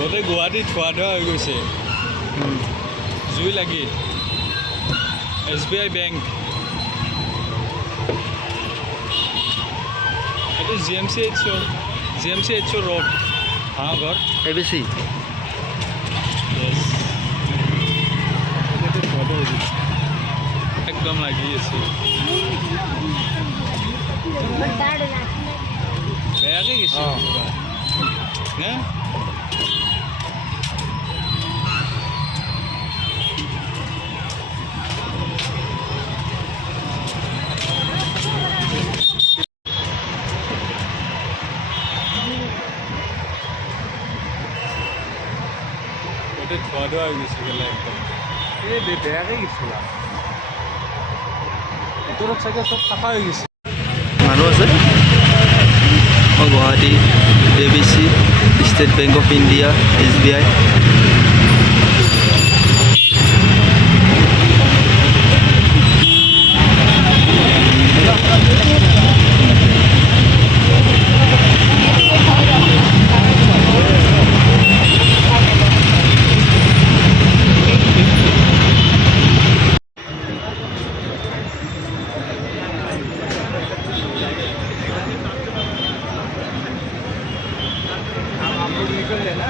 গোটেই গুৱাহাটীত ধোৱা ধোৱা হৈ গৈছে, জুই লাগি। SBI বেংক, এইটো GMCH ৰোড, ঘৰ ABC। একদম লাগি আছে, বেয়াকৈ গেছে নে? ধোৱা ধোৱা হৈ গৈছে গেলা একদম, এই বেয়াকৈ গেছিল। ভিতৰত চাগে চব চাফা হৈ গৈছে। মানুহ আছে Guwahati, ABC, state bank of India, SBI। निकल लेना